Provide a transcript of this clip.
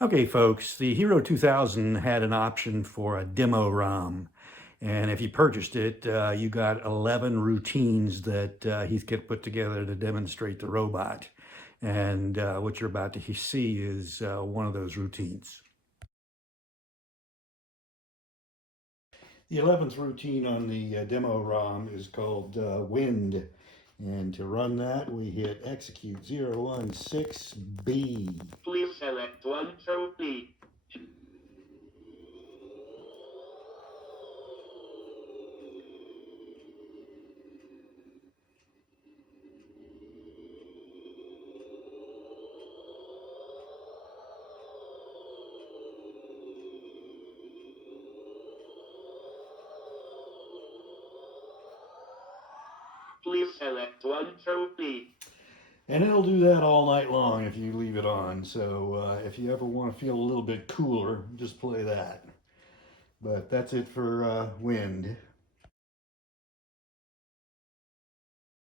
Okay, folks, the Hero 2000 had an option for a demo ROM. And if you purchased it, you got 11 routines that Heathkit put together to demonstrate the robot. And what you're about to see is one of those routines. The 11th routine on the demo ROM is called Wind. And to run that, we hit execute 016B. Please select one from B. Please select one from B. And it'll do that all night long if you leave it on. So if you ever want to feel a little bit cooler, just play that. But that's it for Wind.